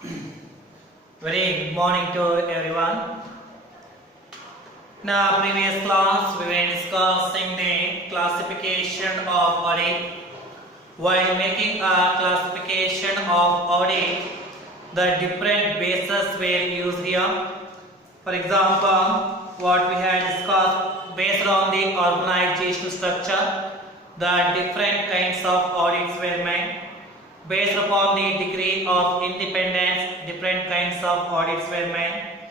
Very good morning to everyone. In our previous class, we were discussing the classification of audit. While making a classification of audit, the different bases were used here. For example, what we had discussed based on the organizational structure, the different kinds of audits were made. Based upon the degree of independence, different kinds of audits were made.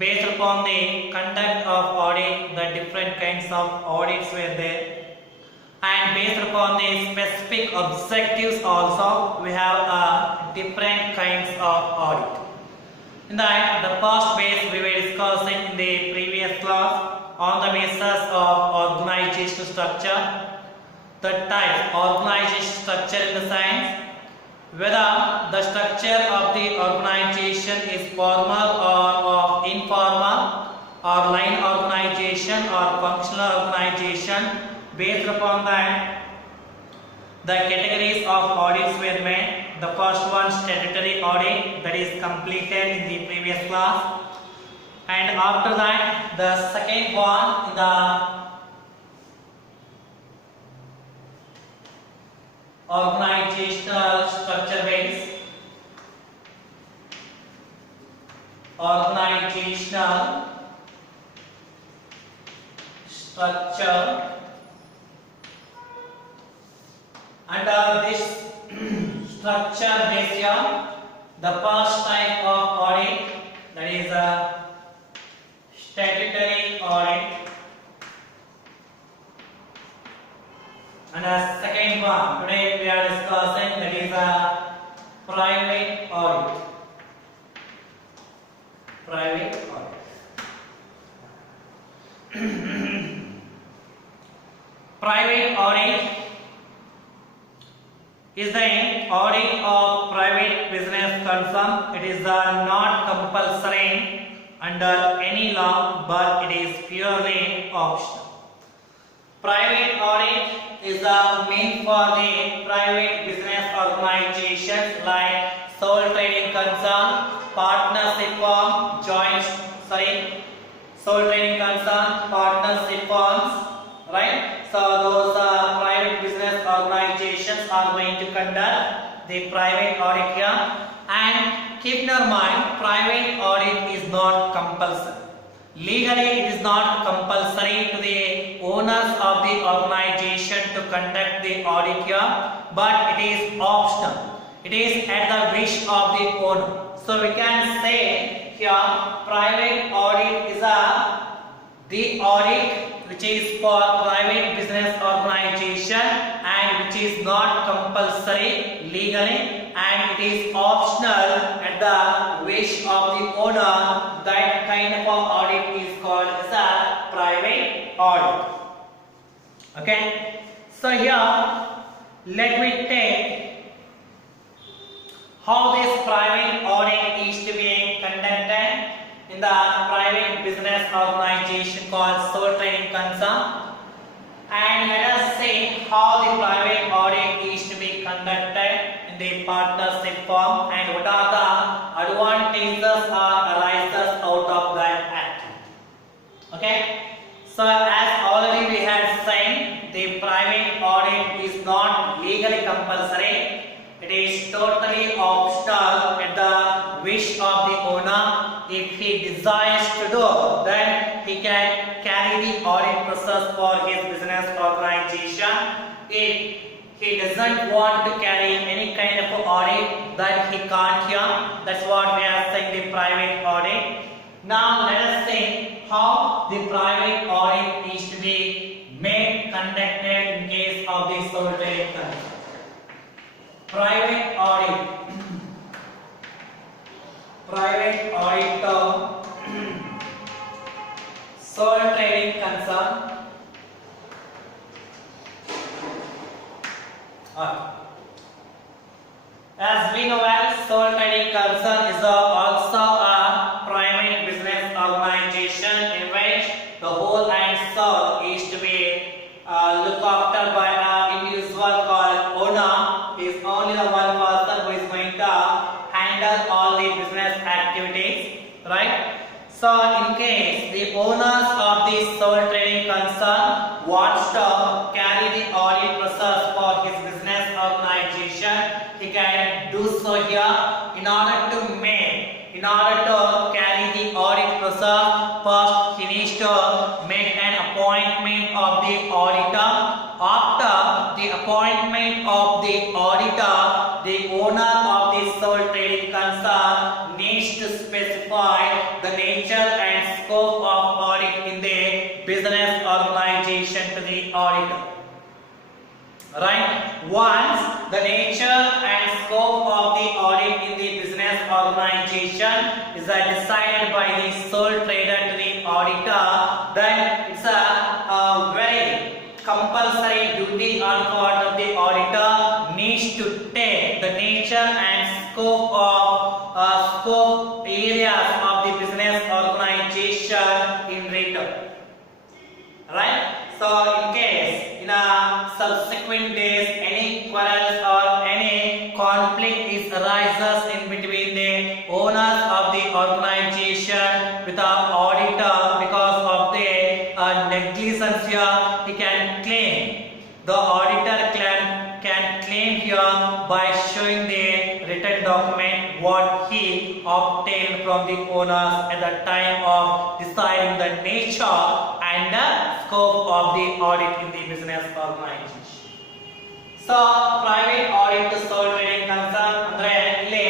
Based upon the conduct of audit, the different kinds of audits were there. And based upon the specific objectives also, we have different kinds of audit. In that, the first base we were discussing in the previous class on the basis of organizational structure. The type organizational structure in the science, whether the structure of the organization is formal or of informal, or line organization or functional organization. Based upon that, the categories of audits were made. The first one, statutory audit, that is completed in the previous class, and after that the second one in the organizational structure base. Organizational structure. Under this structure base here, the first type of audit, that is a statutory audit. And the second one today we are discussing, that is a private audit. Private audit. Private audit is the audit of private business concern. It is not compulsory under any law, but it is purely optional. Private audit is meant for the private business organizations like sole trading concern, partnership firm, sole trading concern, partnership firms, right? So those private business organizations are going to conduct the private audit here. And keep in your mind, private audit is not compulsory. Legally, it is not compulsory to the owners of the organization to conduct the audit here, but it is optional. It is at the wish of the owner. So we can say here, private audit is the audit which is for private business organization and which is not compulsory legally, and it is optional at the wish of the owner. That kind of audit is called as a private audit. Okay, so here let me take how this private audit is to be conducted in the private business organization called sole trading concern, and let us see how the private audit is to be conducted in the partnership firm and what are the advantages or arises out of that act. Okay, so as already we had said, the private audit is not legally compulsory. It is totally optional at the wish of the owner. If he desires to do, then he can carry the audit process for his business organization. If he doesn't want to carry any kind of audit, that he can't here. That's what we are saying, the private audit. Now let us see how the private audit is to be made, conducted in case of the sole trading concern. Private audit. Private audit sole trading concern. As we know, as sole trading concern is also a private business organization in which the whole and soul is to be looked after by an individual called owner. He is only the one person who is going to hand handle all the business activities, right? So in case the owners of the sole trading concern wants to carry the audit process for his business organization, he can do so here. In order to carry the audit process, first he needs to make an appointment of the auditor. After the appointment of the auditor, the owner of the sole trading concern needs to specify the nature and scope of audit in the business organization to the auditor. Right? Once the nature and scope of the audit in the business organization is decided by the sole trader to the auditor, then it's a very compulsory duty on part of the auditor needs to take the nature and scope areas of the business organization in return. Right? So in case in a subsequent days any quarrels or any conflict is arises in between the owners of the organization with the auditor because of the negligence here, he can claim. The auditor can claim here by showing the written document what he obtained from the owners at the time of deciding the nature and the scope of the audit in the business organization. So private audit to sole trading concern andre ಇಲ್ಲಿ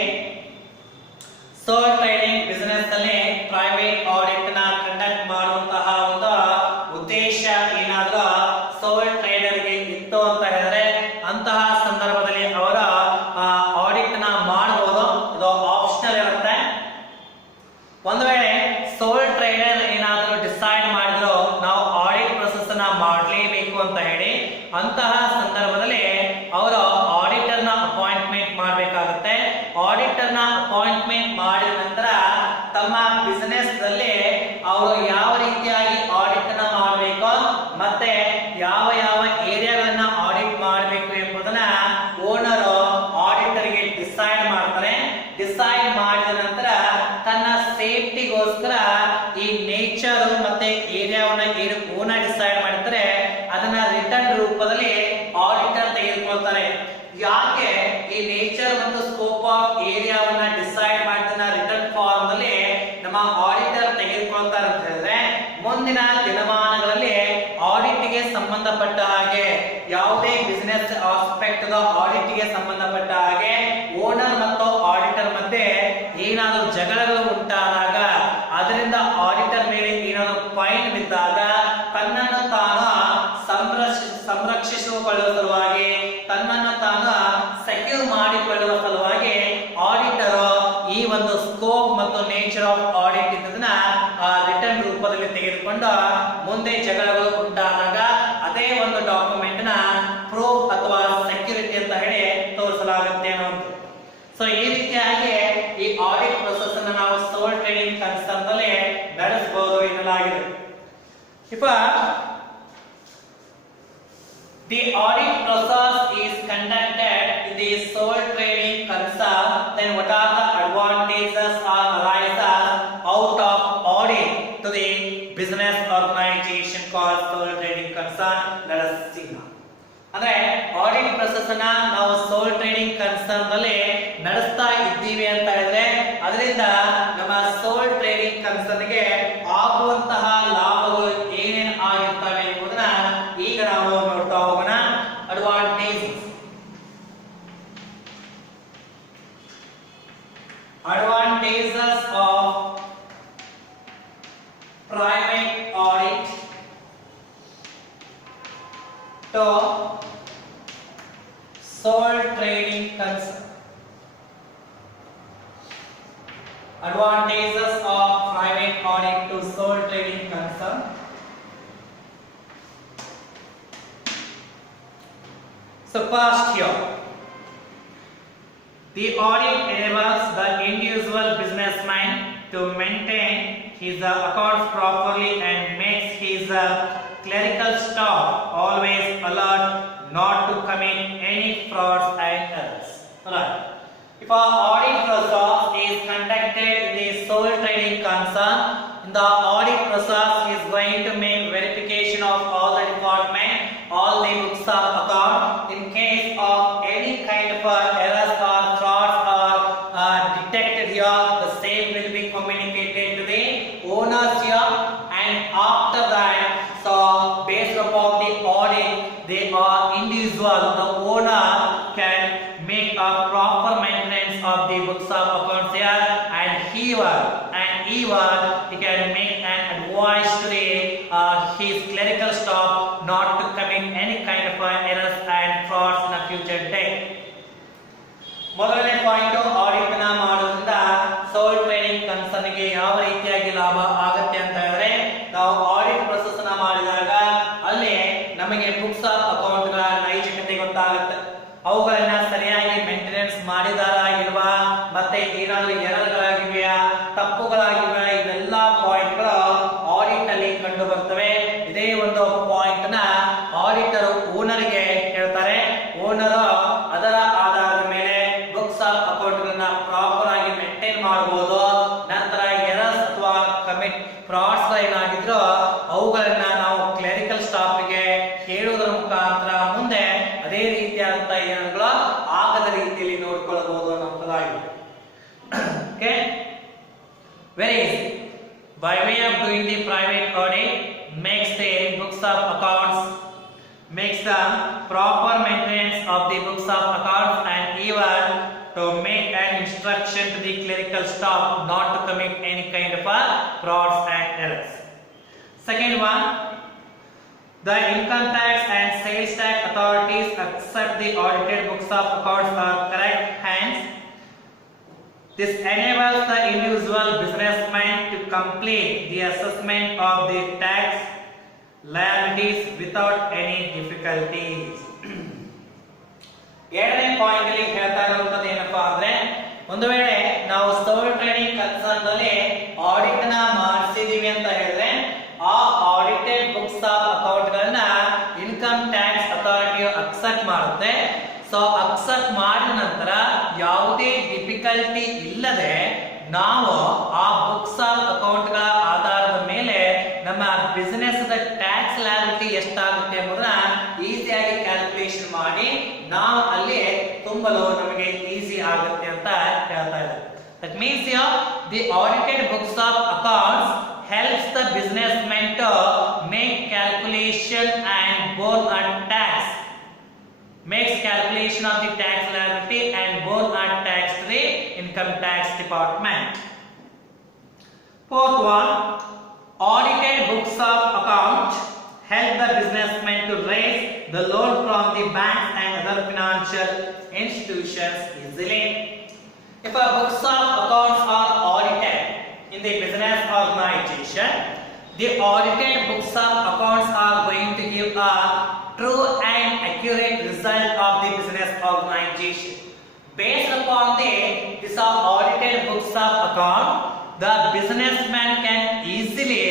sole trading business ಅಲ್ಲಿ private audit ನ conduct ಮಾಡುವಂತಹ ಒಂದು ಉದ್ದೇಶ ಏನಾದರೂ sole trader ಗೆ ಇತ್ತು ಅಂತ ಹೇಳಿದ್ರೆ ಅಂತಹ ಸಂದರ್ಭದಲ್ಲಿ ಅವರ ಆಡಿಟ್ ನ ಮಾಡಬಹುದು. ಇದು ಆಪ್ಷನಲ್ ಇರುತ್ತೆ. ಒಂದು ವೇಳೆ ಸೋಲ್ ಟ್ರೇಡರ್ ಏನಾದರೂ ಡಿಸೈಡ್ ಮಾಡಿದ್ರು ನಾವು ಆಡಿಟ್ ಪ್ರೊಸೆಸ್ ಅನ್ನ ಮಾಡಲೇಬೇಕು ಅಂತ ಹೇಳಿ, ಅಂತಹ ಸಂದರ್ಭದಲ್ಲಿ ಅವರು ಆಡಿಟರ್ ನ ಅಪಾಯಿಂಟ್ಮೆಂಟ್ ಮಾಡಬೇಕಾಗುತ್ತೆ. ಆಡಿಟರ್ ನ ಅಪಾಯಿಂಟ್ಮೆಂಟ್ ಮಾಡಿದ ನಂತರ ತಮ್ಮ ಬಿಸಿನೆಸ್ ದಲ್ಲಿ ಅವರು ಯಾವ ರೀತಿಯಾಗಿ ಆಡಿಟ್ ಅನ್ನ ಮಾಡಬೇಕು ಮತ್ತೆ ಯಾವ ಯಾವ ಏರಿಯಾಗಳನ್ನ ಆಡಿಟ್ ಮಾಡಬೇಕು ಎಂಬುದನ್ನ ಓನರ್ ಆಡಿಟರ್ ಗೆ ಡಿಸೈಡ್ ಮಾಡ್ತಾರೆ. ಡಿಸೈಡ್ ಮಾಡಿದ ನಂತರ ತನ್ನ ಸೇಫ್ಟಿಗೋಸ್ಕರ ಈ ನೇಚರ್ ಮತ್ತೆ ಏರಿಯಾವನ್ನ ಏನು ಓನರ್ ಡಿಸೈಡ್ ಮಾಡಿರ್ತಾರೆ ಅದನ್ನ ರಿಟರ್ನ್ ರೂಪದಲ್ಲಿ ಆಡಿಟರ್ ತೆಗೆದುಕೊಳ್ತಾರೆ. ಯಾಕೆ ಈ ನೇಚರ್ ಮತ್ತು ಸ್ಕೋಪ್ ಆಫ್ ಏರಿಯಾವನ್ನ ಡಿಸೈಡ್ ಮಾಡಿದ ರಿಟರ್ನ್ ಫಾರ್ಮ್ ನಲ್ಲಿ ನಮ್ಮ ಆಡಿಟರ್ ತೆಗೆದುಕೊಳ್ತಾರೆ ಅಂತ ಹೇಳಿದ್ರೆ, ಮುಂದಿನ ದಿನಮಾನಗಳಲ್ಲಿ ಆಡಿಟ್ ಗೆ ಸಂಬಂಧಪಟ್ಟ ಹಾಗೆ ಯಾವುದೇ ಬಿಸಿನೆಸ್ ಆಸ್ಪೆಕ್ಟ್ ಆಡಿಟ್ ಗೆ ಸಂಬಂಧಪಟ್ಟ ಹಾಗೆ ಓನರ್ ಮತ್ತು ಆಡಿಟರ್ ಮಧ್ಯೆ ಏನಾದರೂ ಜಗಳಗಳು ಉಂಟಾದಾಗ, ಅದರಿಂದ ಆಡಿಟರ್ ಮೇಲೆ ಏನಾದರೂ ಫೈನ್ ಬಿದ್ದಾಗ ತನ್ನನ್ನು ತಾನು ಸಂರಕ್ಷಿಸಿಕೊಳ್ಳುವ ಸಲುವಾಗಿ, ತನ್ನನ್ನು ತಾನು ಸೆಕ್ಯೂರ್ ಮಾಡಿಕೊಳ್ಳುವ ಸಲುವಾಗಿ ಆಡಿಟರ್ ಈ ಒಂದು ಸ್ಕೋಪ್ ಮತ್ತು ನೇಚರ್ ಆಫ್ ಆಡಿಟ್ ಇದನ್ನ ರಿಟರ್ನ್ ರೂಪದಲ್ಲಿ ತೆಗೆದುಕೊಂಡು ಮುಂದೆ ಜಗಳಗಳು ಉಂಟಾದಾಗ ಅದೇ ಒಂದು ಡಾಕ್ಯುಮೆಂಟ್ ನ ಪ್ರೂಫ್ ಅಥವಾ ಸೆಕ್ಯೂರಿಟಿ ಅಂತ ಹೇಳಿ ತೋರಿಸಲಾಗುತ್ತೆ ಅನ್ನೋದು. ಸೊ ಈ ರೀತಿಯಾಗಿ ಈ ಆಡಿಟ್ ಪ್ರೊಸೆಸ್ ಅನ್ನು ನಾವು ಸೋಲ್ ಟ್ರೇಡಿಂಗ್ ಕನ್ಸರ್ನ್ ನಲ್ಲಿ ನಡೆಸಬಹುದು ಎನ್ನಲಾಗಿದೆ. If the audit process is conducted in the sole trading concern, then what are the advantages or arises out of audit to the business organization called sole trading concern? Let us see now. ಅಂದ್ರೆ audit process ಅನ್ನ ನಾವು ಸೋಲ್ trading concern ನಲ್ಲಿ ನಡೆಸ್ತಾ ಇದ್ದೀವಿ ಅಂತ ಹೇಳಿದ್ರೆ ಅದರಿಂದ ನಮ್ಮ ಸೋಲ್ ಟ್ರೇಡಿಂಗ್ ಕನ್ಸರ್ನ್ ಗೆ ಆಗುವಂತಹ ಲಾಭಗಳು ಏನೇನು ಆಗಿರ್ತವೆ ಎಂಬುದನ್ನ ಈಗ ನಾವು ನೋಡ್ತಾ ಹೋಗೋಣ. Advantages of private audit to sole trading concern. Advantages of private audit to sole trading concern. So first here, the audit enables the individual businessman to maintain his accounts properly and makes his clerical staff always alert not to commit any frauds and errors. Alright. If our audit process is conducted in the sole trading concern. In the audit process is going to make verification of all the department, all the books of account. In case of any kind of errors or frauds are detected here, the same will be communicated to the owners here, and after that, so based upon the audit, they are individual. The owner can make a proper maintenance of the books of accounts here, and even he can make an advice to the his clerical staff not to commit any kind of errors and frauds in a future day. ಮೊದಲನೇ point, audit ನ ಮಾಡೋದ್ರಿಂದ ಸೋಲ್ trading concern ಗೆ ಯಾವ ರೀತಿಯಾಗಿ ಲಾಭ ಆಗುತ್ತೆ ಅಂತ ಹೇಳಿದ್ರೆ, ನಾವು ಆಡಿಟ್ ಪ್ರೊಸೆಸ್ ನ ಮಾಡಿದಾಗ ಅಲ್ಲಿ ನಮಗೆ ಬುಕ್ಸ್ ಆಫ್ ಅಕೌಂಟ್ ಗಳ ನೈಜತೆ ಗೊತ್ತಾಗುತ್ತೆ. ಅವುಗಳನ್ನ ಸರಿಯಾಗಿ ಮೇಂಟೆನೆನ್ಸ್ ಮಾಡಿದಾರಾ ಇಲ್ವಾ, ಮತ್ತೆ ಏನಾದರೂ ಎರರ್ಗಳಾಗಿವೆಯಾ, ತಪ್ಪುಗಳಾಗಿವೆಯಾ, ಇದೆಲ್ಲ ಪಾಯಿಂಟ್ ಗಳು ಆಡಿಟ್ ಅಲ್ಲಿ ಕಂಡು ಬರ್ತವೆ. ಇದೇ ಒಂದು ಪಾಯಿಂಟ್ ನ ಆಡಿಟರ್ ಓನರ್ ಗೆ ಹೇಳ್ತಾರೆ. ಓನರ್ ಅದರ ಆಧಾರದ ಮೇಲೆ ಬುಕ್ಸ್ ಆಫ್ ಅಕೌಂಟ್ ಗಳನ್ನ ಪ್ರಾಪರ್ ಆಗಿ ಮೇಂಟೈನ್ ಮಾಡಬಹುದು. ನಂತರ ಎರರ್ಸ್ ಅಥವಾ ಕಮಿಟ್ ಫ್ರಾಡ್ಸ್ ಏನಾಗಿದ್ರು ಅವುಗಳನ್ನ ನಾವು ಕ್ಲರಿಕಲ್ ಸ್ಟಾಫ್ ಗೆ ಹೇಳುವುದರ ಮುಖಾಂತರ ಮುಂದೆ ಅದೇ ರೀತಿಯಾದಂತಹ ಎರರ್ಗಳು ಆಗದ ರೀತಿಯಲ್ಲಿ ನೋಡಿಕೊಳ್ಳಬಹುದು ಅನ್ನೋದಾಗಿದೆ. Okay, very easy. By way of doing the private audit, makes the books of accounts, makes the proper maintenance of the books of accounts, and even to make an instruction to the clerical staff not to commit any kind of frauds and errors. Second one, the income tax and sales tax authorities accept the audited books of accounts are correct, hence this enables the individual businessman to complete the assessment of the tax liabilities without any difficulties. ಎರಡನೇ point ಅಲ್ಲಿ ಹೇಳ್ತಾ ಇರುವಂತದ್ದು ಏನಪ್ಪಾ ಅಂದ್ರೆ, ಒಂದು ವೇಳೆ ನಾವು ಸೋಲ್ trading concern ನಲ್ಲಿ ಆಡಿಟ್ ನ ಮಾಡಿಸಿದೀವಿ ಅಂತ ಹೇಳಿದ್ರೆ, ಆ ಆಡಿಟೆಡ್ ಬುಕ್ಸ್ ಆಫ್ ಅಕೌಂಟ್ ಗಳನ್ನ ಇನ್ಕಮ್ ಟ್ಯಾಕ್ಸ್ ಅಥಾರಿಟಿ ಅಕ್ಸೆಪ್ಟ್ ಮಾಡುತ್ತೆ. ಸೊ ಅಕ್ಸೆಪ್ಟ್ ಮಾಡಿದ ನಂತರ ಯಾವುದೇ ಡಿಫಿಕಲ್ಟಿ ಇಲ್ಲದೆ ನಾವು ಆ ಬುಕ್ಸ್ ಆಫ್ ಅಕೌಂಟ್ ಗಳ ಆಧಾರದ ಮೇಲೆ ನಮ್ಮ ಬಿಸಿನೆಸ್ ಟ್ಯಾಕ್ಸ್ ಲಯಬಿಲಿಟಿ ಎಷ್ಟಾಗುತ್ತೆ ಎಂಬುದನ್ನ ಈಸಿಯಾಗಿ ಕ್ಯಾಲ್ಕುಲೇಷನ್ ಮಾಡಿ ನಾವು ಅಲ್ಲಿ ತುಂಬಲು ನಮಗೆ ಈಸಿ ಆಗುತ್ತೆ ಅಂತ ಹೇಳ್ತಾ ಇದ್ದಾರೆ. That means here the audited books of accounts helps the businessman to make calculation and borne on tax, makes calculation of the tax liability and borne on tax to the income tax department. Fourth one, audited books of account help the businessman to raise the loan from the banks and other financial institutions easily. If our books of accounts are audited in the business organization, the audited books of accounts are going to give a true and accurate result of the business organization. Based upon this audited books of account, the businessman can easily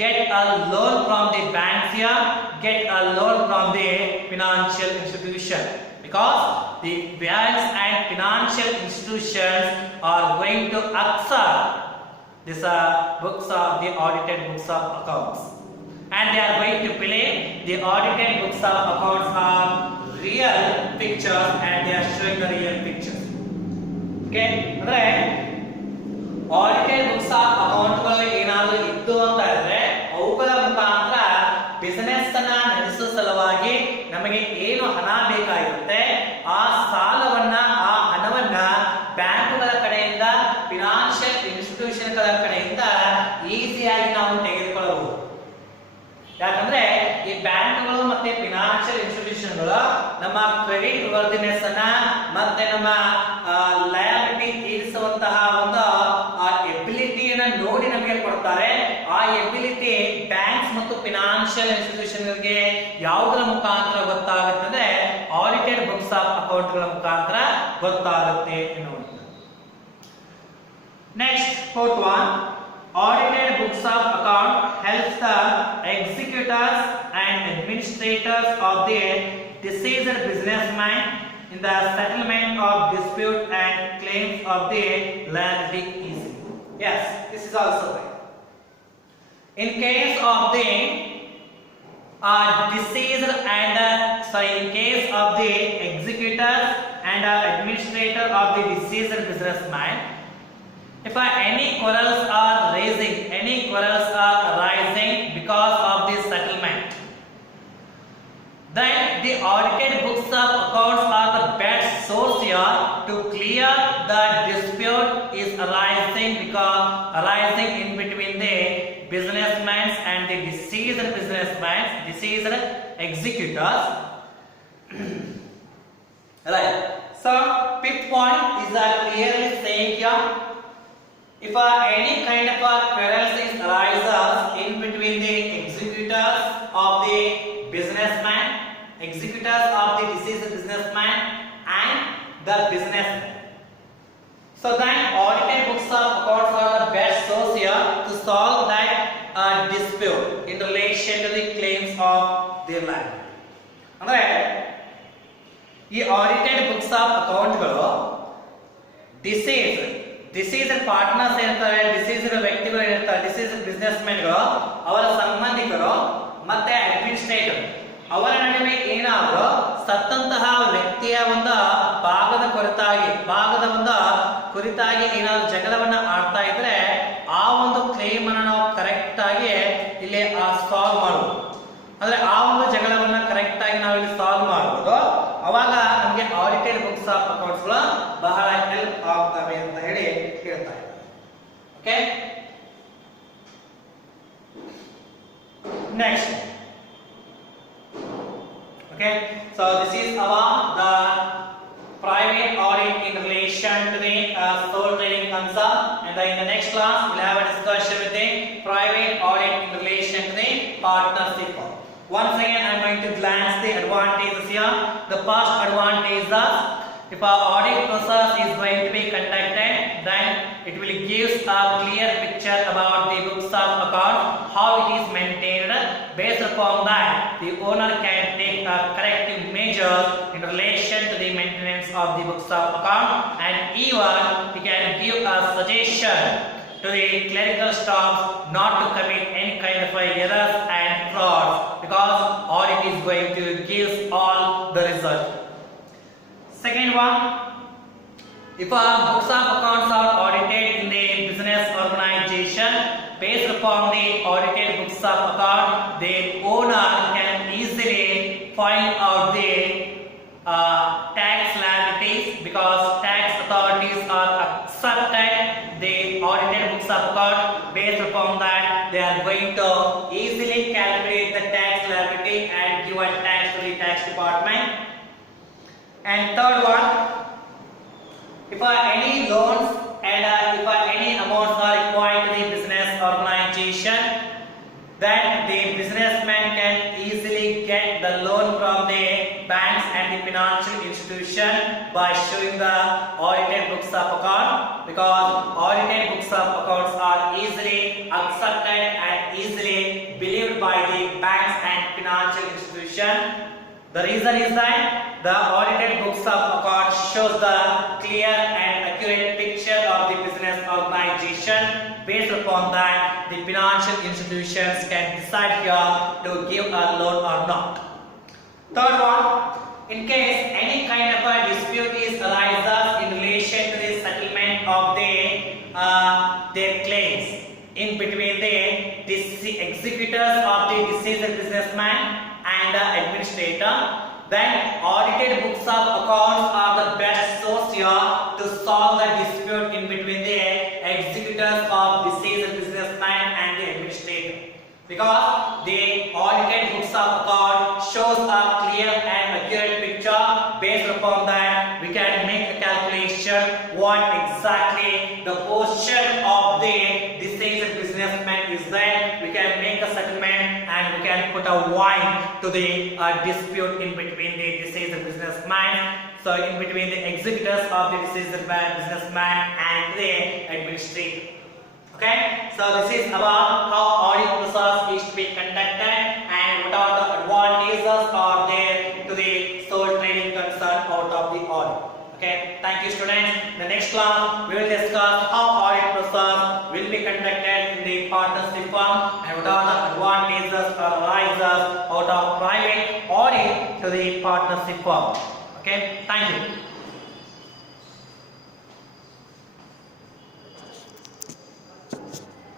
get a loan from the banks here, get a loan from the financial institution, because the banks and financial institutions are going to accept these books of the audited books of accounts, and they are going to believe the audited books of accounts are real pictures and they are showing the real pictures. Okay, andre audited books of account ಗಳು ಏನಾದರೂ ಇತ್ತು ಅಂತ ಹೇಳಿದ್ರೆ ಅವುಗಳ ಮುಖಾಂತರ business ಅನ್ನ ನಡೆಸುವ ಸಲುವಾಗಿ ನಮಗೆ ಏನು ಹಣ ಬೇಕಾಗಿರುತ್ತೆ ಆ ಸಾಲವನ್ನ ಆ ಹಣವನ್ನ ಬ್ಯಾಂಕುಗಳ ಕಡೆಯಿಂದ ಫಿನಾನ್ಷಿಯಲ್ ಇನ್ಸ್ಟಿಟ್ಯೂಷನ್ಗಳ ಕಡೆಯಿಂದ ಈಸಿಯಾಗಿ ನಾವು ತೆಗೆದುಕೊಳ್ಳಬಹುದು. ಯಾಕಂದ್ರೆ ಈ ಬ್ಯಾಂಕ್ಗಳು ಮತ್ತೆ ಫಿನಾನ್ಷಿಯಲ್ ಇನ್ಸ್ಟಿಟ್ಯೂಷನ್ಗಳು ನಮ್ಮ ಕ್ರೆಡಿಟ್ ವರ್ದಿನೆಸ್ ಅನ್ನ ಮತ್ತೆ ನಮ್ಮ ಲಯಬಿಲಿಟಿ ತೀರಿಸುವಂತಹ ಒಂದು ಎಬಿಲಿಟಿಯನ್ನ ನೋಡಿ ನಮಗೆ ಕೊಡ್ತಾರೆ. ಆ ಎಬಿಲಿಟಿ ಬ್ಯಾಂಕ್ಸ್ ಮತ್ತು ಫಿನಾನ್ಷಿಯಲ್ ಇನ್ಸ್ಟಿಟ್ಯೂಷನ್ಗಳಿಗೆ ಯಾವುದರ ಮುಖಾಂತರ ಗೊತ್ತಾಗುತ್ತೆ ಅಂದ್ರೆ ಆಡಿಟೆಡ್ ಬುಕ್ಸ್ ಆಫ್ ಅಕೌಂಟ್ಗಳ ಮುಖಾಂತರ ಗೊತ್ತಾಗುತ್ತೆ ಎನ್ನುವುದು. Next, fourth one, audited books of account helps the executors and administrators of the deceased businessman in the settlement of dispute and claims of the liability easily. Yes, this is also right. In case of the deceased and in case of the executors and administrator of the deceased businessman, if any quarrels are arising because of the settlement, then the audited books of accounts are the best source here to clear the dispute is arising in between the businessmen and the deceased executors. Right. So fifth point is clearly saying here, if any kind of quarrels is arises in between the executors of the businessman, executors of the deceased businessman and the businessman, so then audited books of accounts are the best source here to solve that dispute in relation to the claims of their liability. Andre ಈ audited books of account ಗಳು deceased partners ಇರ್ತಾರೆ, deceased ವ್ಯಕ್ತಿಗಳು ಇರ್ತಾರೆ, deceased ಬಿಸ್ನೆಸ್ಮೆನ್ ಗಳು, ಅವರ ಸಂಬಂಧಿಕರು ಮತ್ತೆ administrator ಅವರ ನಡುವೆ ಏನಾದರೂ ಸತ್ತಂತಹ ವ್ಯಕ್ತಿಯ ಒಂದು ಭಾಗದ ಕುರಿತಾಗಿ ಏನಾದರೂ ಜಗಳವನ್ನ ಆಡ್ತಾ ಇದ್ರೆ ಆ ಒಂದು ಕ್ಲೇಮ್ ಅನ್ನು ನಾವು ಕರೆಕ್ಟ್ ಆಗಿ ಇಲ್ಲಿ ಸಾಲ್ವ್ ಮಾಡಬಹುದು. ಅಂದ್ರೆ ಆ ಒಂದು ಜಗಳವನ್ನ ಕರೆಕ್ಟ್ ಆಗಿ ನಾವು ಇಲ್ಲಿ ಸಾಲ್ವ್ ಮಾಡಬಹುದು. ಅವಾಗ ನಮಗೆ ಆಡಿಟೆಡ್ ಬುಕ್ಸ್ ಆಫ್ ಅಕೌಂಟ್ಸ್ ಗಳು ಬಹಳ ಹೆಲ್ಪ್ ಆಗ್ತವೆ ಅಂತ ಹೇಳಿ ಹೇಳ್ತಾ ಇದ್ದಾರೆ. Okay, next. Okay, so this is about the private audit in relation to the sole trading concern, and in the next class we'll have a discussion with the private audit in relation to the partnership. Once again I am going to glance the advantages here. The first advantage is that if our audit process is going to be conducted, then it will give a clear picture about the books of account, how it is maintained. Based upon that, the owner can take corrective measures in relation to the maintenance of the books of account, and even he can give a suggestion to the clerical staff not to commit any kind of errors and frauds, because audit is going to give all the result. Second one, if our books of accounts are audited in the business organization, based upon the audited books of account, the owner can easily find out the tax liabilities, because tax authorities are accepted the audited books of account. Based upon that, they are going to easily calculate the tax liability and give a tax to the tax department. And third one, if any loans and if any amounts are required to the business organization, then the businessman can easily get the loan from the banks and the financial institution by showing the audited books of account, because audited books of accounts are easily accepted and easily believed by the banks and financial institution. The reason is that the audited books of accounts shows the clear and accurate picture of the business organization. Based upon that, the financial institutions can decide here to give a loan or not. Third one, in case any kind of a dispute is arises in relation to the settlement of their claims in between the executors of the deceased businessman and the administrator, then audited books of accounts are the best source here to solve the dispute in between the executors of deceased businessman and the administrator, because the audited books of account shows a clear and accurate picture. Based upon that, we can make a calculation what exactly the portion of the deceased businessman is there. We can make a settlement and we can put a wind to the dispute in between the deceased businessman, so in between the executors of the deceased businessman and the administrator. Okay, so this is about how audit process is to be conducted and what are the advantages are there to the sole trading concern out of the audit. Okay, thank you students. the next class we will discuss how audit process will be conducted in the partnership firm and what are the advantages or arises out of private audit to the partnership firm. Okay, thank you.